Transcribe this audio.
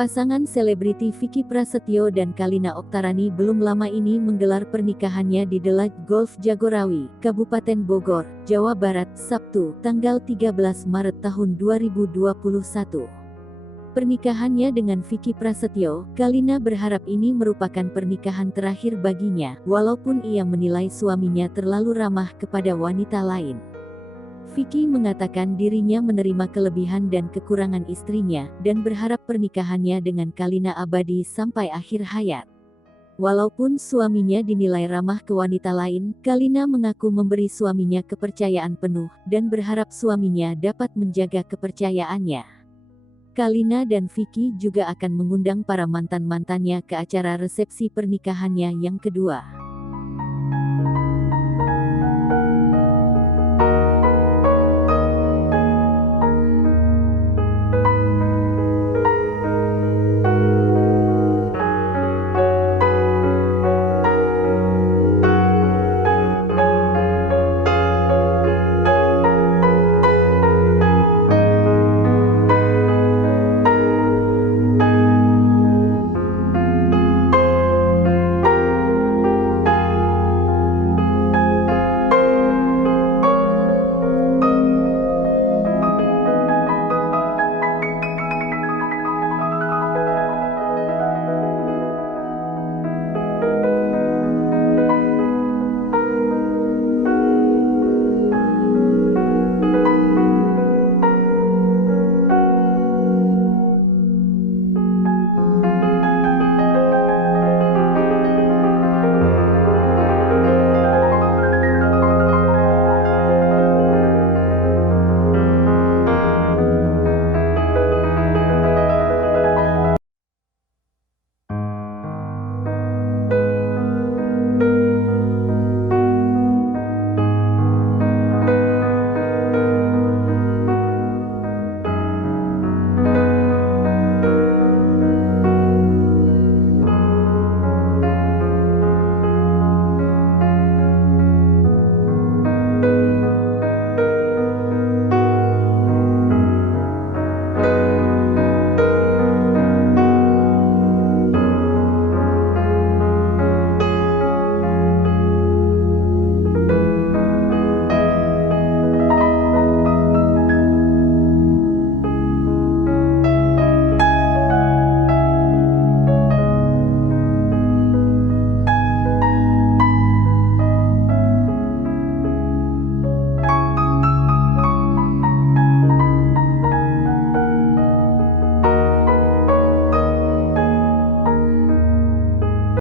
Pasangan selebriti Vicky Prasetyo dan Kalina Oktarani belum lama ini menggelar pernikahannya di The Lodge Golf Jagorawi, Kabupaten Bogor, Jawa Barat, Sabtu, tanggal 13 Maret tahun 2021. Pernikahannya dengan Vicky Prasetyo, Kalina berharap ini merupakan pernikahan terakhir baginya, walaupun ia menilai suaminya terlalu ramah kepada wanita lain. Vicky mengatakan dirinya menerima kelebihan dan kekurangan istrinya, dan berharap pernikahannya dengan Kalina abadi sampai akhir hayat. Walaupun suaminya dinilai ramah ke wanita lain, Kalina mengaku memberi suaminya kepercayaan penuh, dan berharap suaminya dapat menjaga kepercayaannya. Kalina dan Vicky juga akan mengundang para mantan-mantannya ke acara resepsi pernikahannya yang kedua.